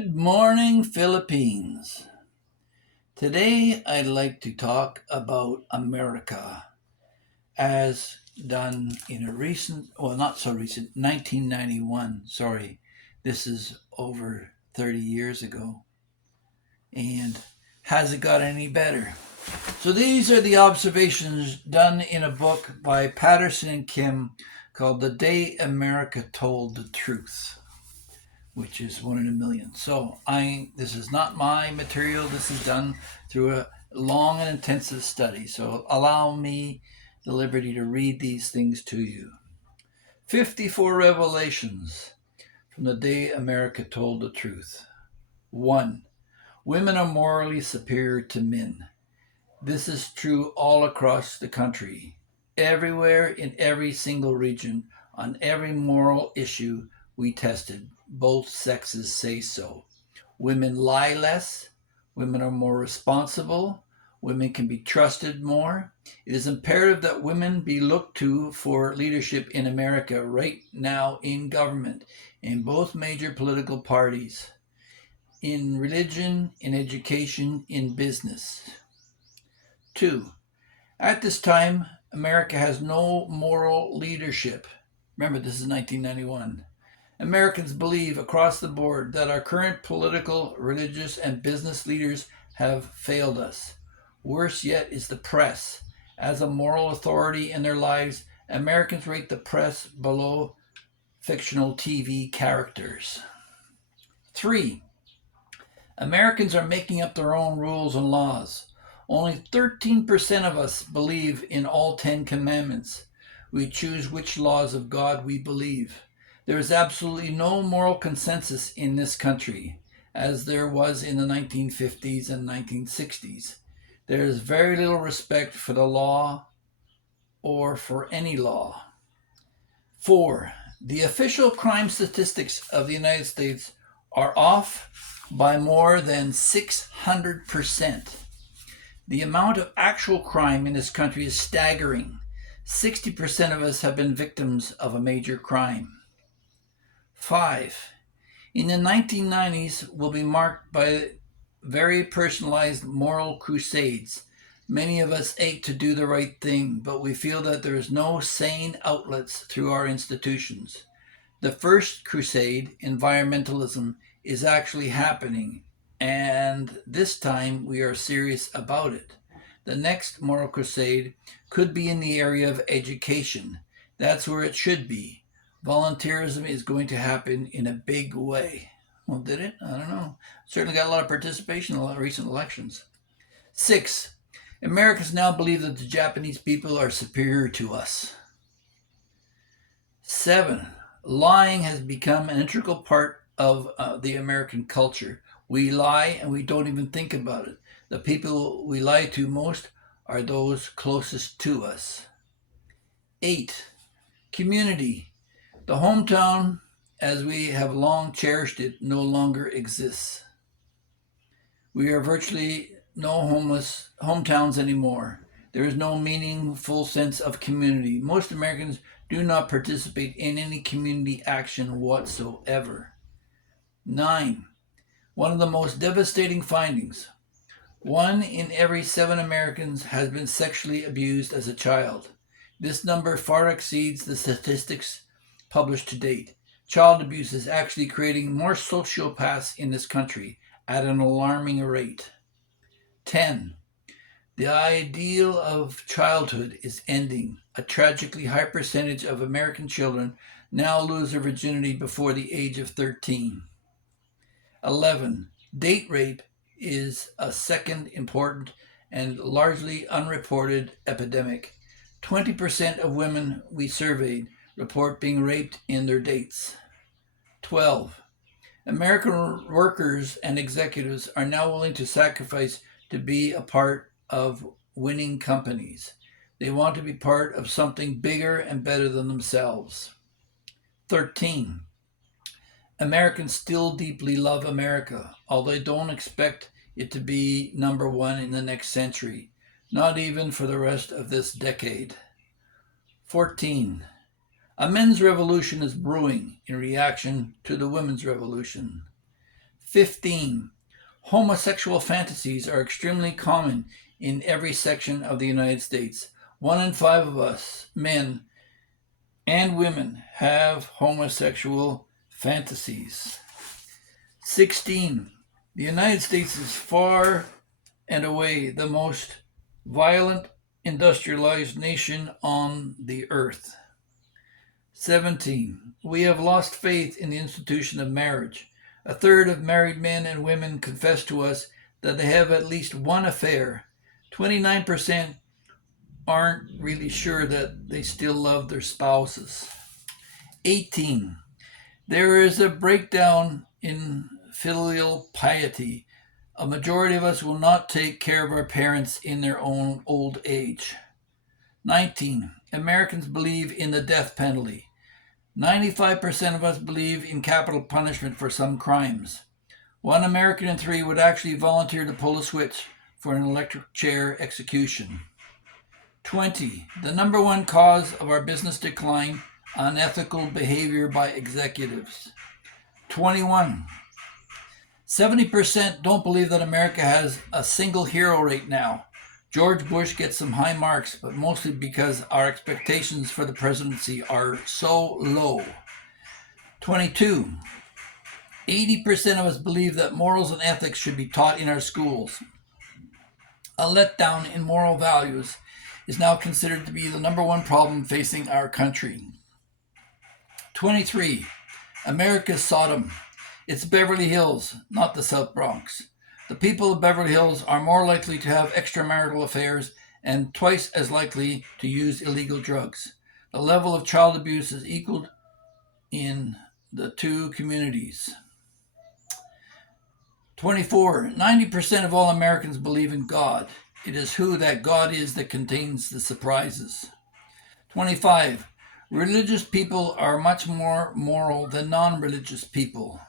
Good morning, Philippines. Today I'd like to talk about America as done in a recent, well, not so recent, 1991. Sorry, this is over 30 years ago. And has it got any better? So these are the observations done in a book by Patterson and Kim called The Day America Told the Truth, which is one in a million. So this is not my material. This is done through a long and intensive study. So allow me the liberty to read these things to you. 54 revelations from the day America told the truth. 1. Women are morally superior to men. This is true all across the country. Everywhere, in every single region, on every moral issue we tested, both sexes say so. Women lie less. Women are more responsible. Women can be trusted more. It is imperative that women be looked to for leadership in America right now in government, in both major political parties, in religion, in education, in business. 2. At this time, America has no moral leadership. Remember, this is 1991. Americans believe across the board that our current political, religious, and business leaders have failed us. Worse yet is the press. As a moral authority in their lives, Americans rate the press below fictional TV characters. 3. Americans are making up their own rules and laws. Only 13% of us believe in all 10 commandments. We choose which laws of God we believe. There is absolutely no moral consensus in this country, as there was in the 1950s and 1960s. There is very little respect for the law or for any law. 4. The official crime statistics of the United States are off by more than 600%. The amount of actual crime in this country is staggering. 60% of us have been victims of a major crime. 5. In the 1990s will be marked by very personalized moral crusades. Many of us ache to do the right thing, but we feel that there is no sane outlets through our institutions. The first crusade, environmentalism, is actually happening, and this time we are serious about it. The next moral crusade could be in the area of education. That's where it should be. Volunteerism is going to happen in a big way. Well, did it? I don't know. Certainly got a lot of participation in a lot of recent elections. 6. Americans now believe that the Japanese people are superior to us. 7. Lying has become an integral part of the American culture. We lie and we don't even think about it. The people we lie to most are those closest to us. 8. Community. The hometown, as we have long cherished it, no longer exists. We are virtually no homeless hometowns anymore. There is no meaningful sense of community. Most Americans do not participate in any community action whatsoever. 9. One of the most devastating findings. 1 in every 7 Americans has been sexually abused as a child. This number far exceeds the statistics published to date. Child abuse is actually creating more sociopaths in this country at an alarming rate. 10. The ideal of childhood is ending. A tragically high percentage of American children now lose their virginity before the age of 13. 11. Date rape is a second important and largely unreported epidemic. 20% of women we surveyed report being raped in their dates. 12. American workers and executives are now willing to sacrifice to be a part of winning companies. They want to be part of something bigger and better than themselves. 13. Americans still deeply love America, although they don't expect it to be number one in the next century, not even for the rest of this decade. 14. A men's revolution is brewing in reaction to the women's revolution. 15. Homosexual fantasies are extremely common in every section of the United States. 1 in 5 of us, men and women, have homosexual fantasies. 16. The United States is far and away the most violent, industrialized nation on the earth. 17. We have lost faith in the institution of marriage. A third of married men and women confess to us that they have at least one affair. 29% aren't really sure that they still love their spouses. 18. There is a breakdown in filial piety. A majority of us will not take care of our parents in their own old age. 19. Americans believe in the death penalty. 95% of us believe in capital punishment for some crimes. 1 American in 3 would actually volunteer to pull a switch for an electric chair execution. 20. The number one cause of our business decline: unethical behavior by executives. 21. 70% don't believe that America has a single hero right now. George Bush gets some high marks, but mostly because our expectations for the presidency are so low. 22. 80% of us believe that morals and ethics should be taught in our schools. A letdown in moral values is now considered to be the number one problem facing our country. 23. America's Sodom. It's Beverly Hills, not the South Bronx. The people of Beverly Hills are more likely to have extramarital affairs and twice as likely to use illegal drugs. The level of child abuse is equaled in the two communities. 24. 90% of all Americans believe in God. It is who that God is that contains the surprises. 25. Religious people are much more moral than non-religious people.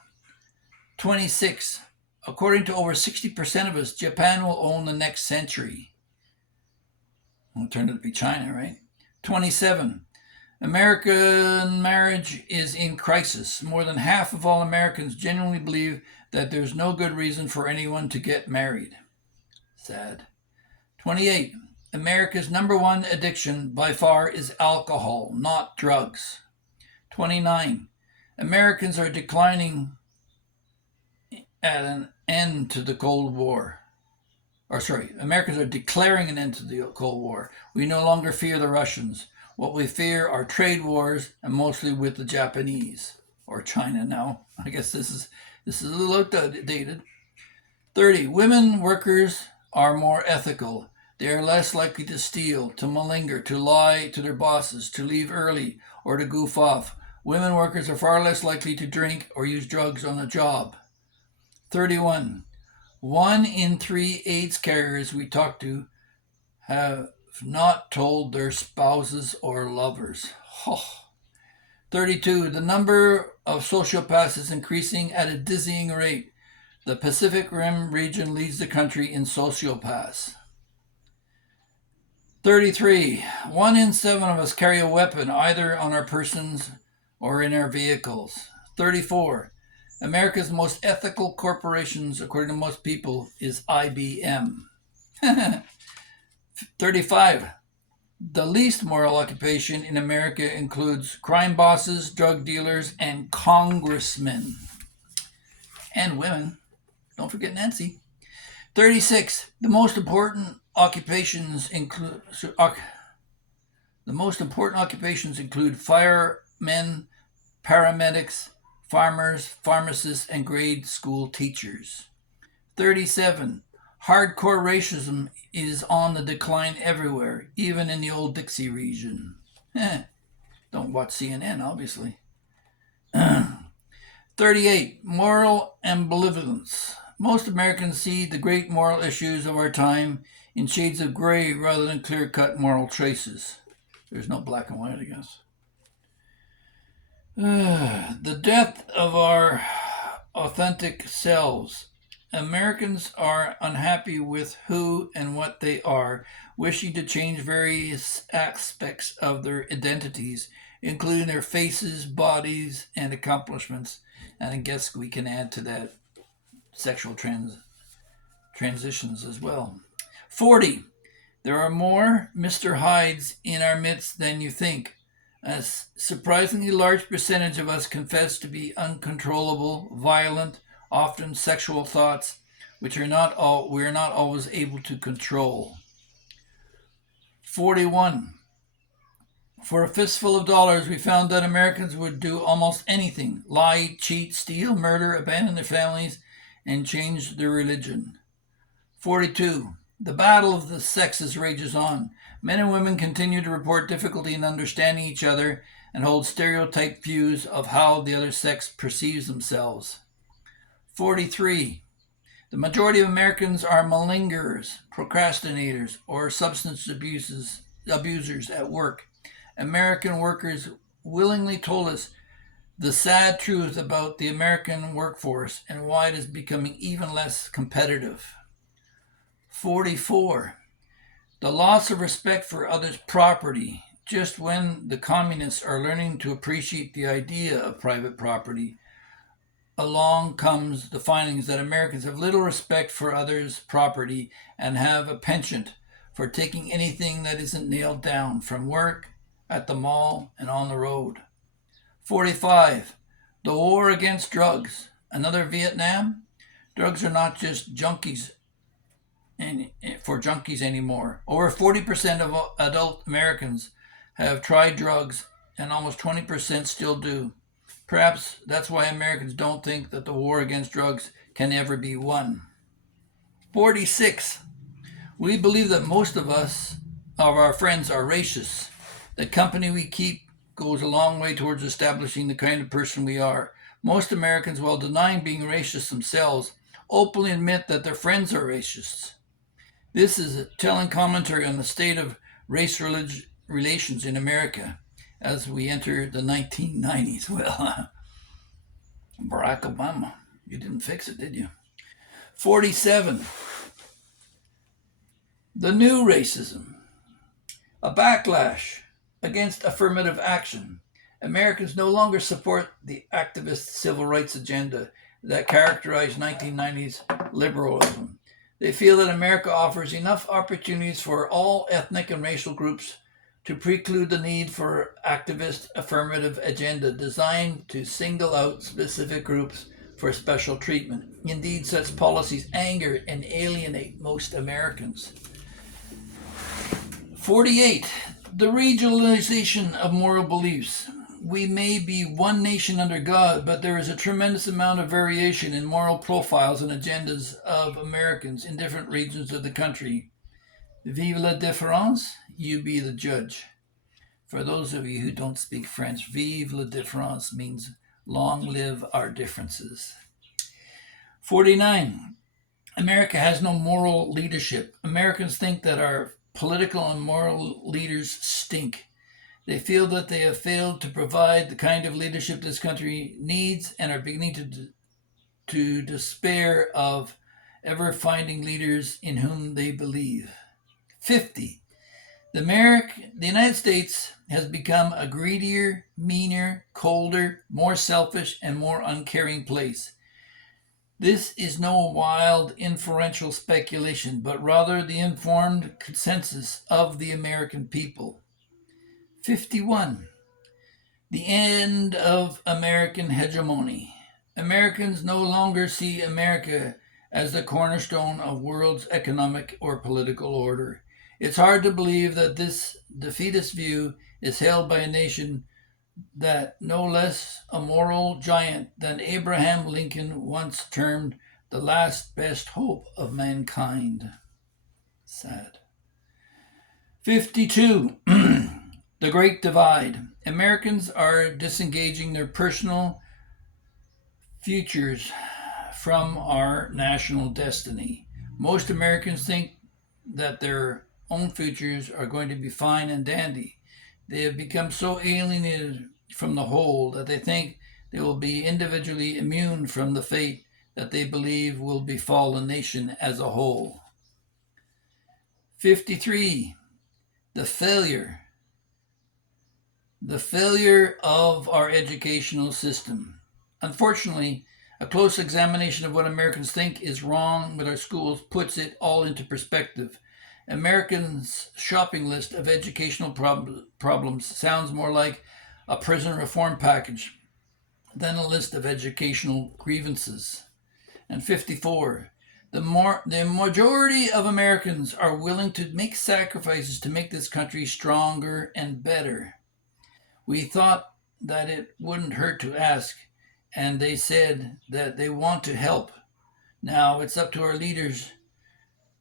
26. According to over 60% of us, Japan will own the next century. Won't turn out to be China, right? 27. American marriage is in crisis. More than half of all Americans genuinely believe that there's no good reason for anyone to get married. Sad. 28. America's number one addiction by far is alcohol, not drugs. 29. Americans are declining at an end to the Cold War. Americans are declaring an end to the Cold War. We no longer fear the Russians. What we fear are trade wars, and mostly with the Japanese, or China now. I guess this is a little outdated. 30. Women workers are more ethical. They are less likely to steal, to malinger, to lie to their bosses, to leave early, or to goof off. Women workers are far less likely to drink or use drugs on the job. 31. 1 in 3 AIDS carriers we talk to have not told their spouses or lovers. 32. The number of sociopaths is increasing at a dizzying rate. The Pacific Rim region leads the country in sociopaths. 33. 1 in 7 of us carry a weapon, either on our persons or in our vehicles. 34. America's most ethical corporations, according to most people, is IBM. 35. The least moral occupation in America includes crime bosses, drug dealers, and congressmen. And women. Don't forget Nancy. 36. The most important occupations include firemen, paramedics, farmers, pharmacists, and grade school teachers. 37. Hardcore racism is on the decline everywhere, even in the old Dixie region. Don't watch CNN, obviously. 38. Moral ambivalence. Most Americans see the great moral issues of our time in shades of gray rather than clear-cut moral traces. There's no black and white, I guess. The death of our authentic selves. Americans are unhappy with who and what they are, wishing to change various aspects of their identities, including their faces, bodies, and accomplishments. And I guess we can add to that sexual transitions as well. 40. There are more Mr. Hydes in our midst than you think. A surprisingly large percentage of us confess to be uncontrollable, violent, often sexual thoughts, which we are not always able to control. 41. For a fistful of dollars, we found that Americans would do almost anything: lie, cheat, steal, murder, abandon their families, and change their religion. 42. The battle of the sexes rages on. Men and women continue to report difficulty in understanding each other and hold stereotyped views of how the other sex perceives themselves. 43. The majority of Americans are malingerers, procrastinators, or substance abusers at work. American workers willingly told us the sad truth about the American workforce and why it is becoming even less competitive. 44. The loss of respect for others' property. Just when the communists are learning to appreciate the idea of private property, along comes the findings that Americans have little respect for others' property and have a penchant for taking anything that isn't nailed down, from work, at the mall, and on the road. 45. The war against drugs. Another Vietnam? Drugs are not just for junkies anymore. Over 40% of adult Americans have tried drugs, and almost 20% still do. Perhaps that's why Americans don't think that the war against drugs can ever be won. 46. We believe that most of our friends are racist. The company we keep goes a long way towards establishing the kind of person we are. Most Americans, while denying being racist themselves, openly admit that their friends are racists. This is a telling commentary on the state of race-religion relations in America as we enter the 1990s. Well, Barack Obama, you didn't fix it, did you? 47. The new racism. A backlash against affirmative action. Americans no longer support the activist civil rights agenda that characterized 1990s liberalism. They feel that America offers enough opportunities for all ethnic and racial groups to preclude the need for activist affirmative agenda designed to single out specific groups for special treatment. Indeed, such policies anger and alienate most Americans. 48. The regionalization of moral beliefs. We may be one nation under God, but there is a tremendous amount of variation in moral profiles and agendas of Americans in different regions of the country. Vive la différence, you be the judge. For those of you who don't speak French, vive la différence means long live our differences. 49. America has no moral leadership. Americans think that our political and moral leaders stink. They feel that they have failed to provide the kind of leadership this country needs and are beginning to despair of ever finding leaders in whom they believe. 50. The United States has become a greedier, meaner, colder, more selfish, and more uncaring place. This is no wild, inferential speculation, but rather the informed consensus of the American people. 51. The end of American hegemony. Americans no longer see America as the cornerstone of world's economic or political order. It's hard to believe that this defeatist view is held by a nation that no less a moral giant than Abraham Lincoln once termed the last best hope of mankind. Sad. 52. The Great Divide. Americans are disengaging their personal futures from our national destiny. Most Americans think that their own futures are going to be fine and dandy. They have become so alienated from the whole that they think they will be individually immune from the fate that they believe will befall the nation as a whole. 53. The failure of our educational system. Unfortunately, A close examination of what Americans think is wrong with our schools puts it all into perspective. Americans' shopping list of educational problems sounds more like a prison reform package than a list of educational grievances. And 54. The majority of Americans are willing to make sacrifices to make this country stronger and better. We thought that it wouldn't hurt to ask, and they said that they want to help. Now it's up to our leaders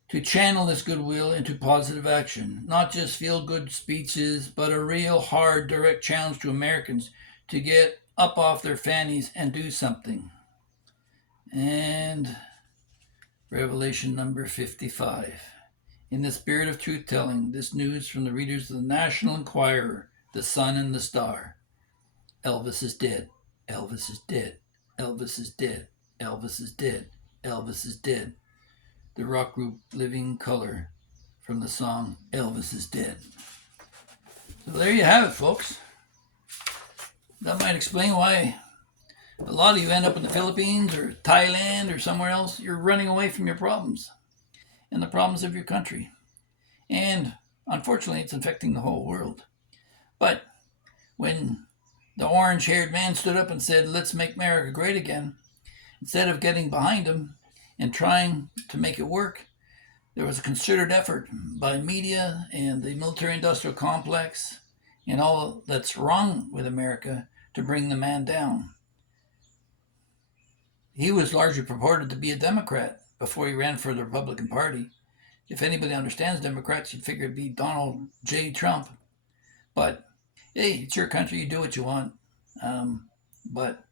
to channel this goodwill into positive action, not just feel good speeches, but a real hard, direct challenge to Americans to get up off their fannies and do something. And Revelation number 55. In the spirit of truth telling, this news from the readers of the National Enquirer, the Sun and the Star. Elvis is dead. Elvis is dead. Elvis is dead. Elvis is dead. Elvis is dead. The rock group Living Colour from the song Elvis is Dead. So there you have it, folks. That might explain why a lot of you end up in the Philippines or Thailand or somewhere else. You're running away from your problems and the problems of your country. And unfortunately, it's infecting the whole world. But when the orange-haired man stood up and said, "Let's make America great again," instead of getting behind him and trying to make it work, there was a concerted effort by media and the military-industrial complex and all that's wrong with America to bring the man down. He was largely purported to be a Democrat before he ran for the Republican Party. If anybody understands Democrats, you'd figure it'd be Donald J. Trump. But hey, it's your country, you do what you want. But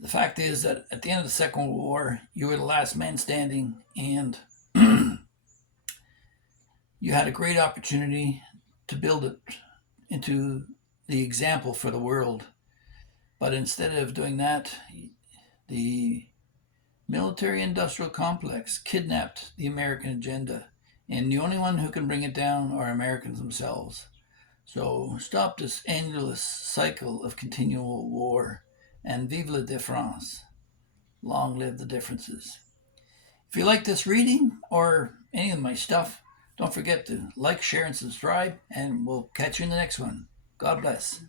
the fact is that at the end of the Second World War, you were the last man standing, and you had a great opportunity to build it into the example for the world. But instead of doing that, the military-industrial complex kidnapped the American agenda, and the only one who can bring it down are Americans themselves. So stop this endless cycle of continual war, and vive la différence. Long live the differences. If you like this reading or any of my stuff, don't forget to like, share, and subscribe, and we'll catch you in the next one. God bless.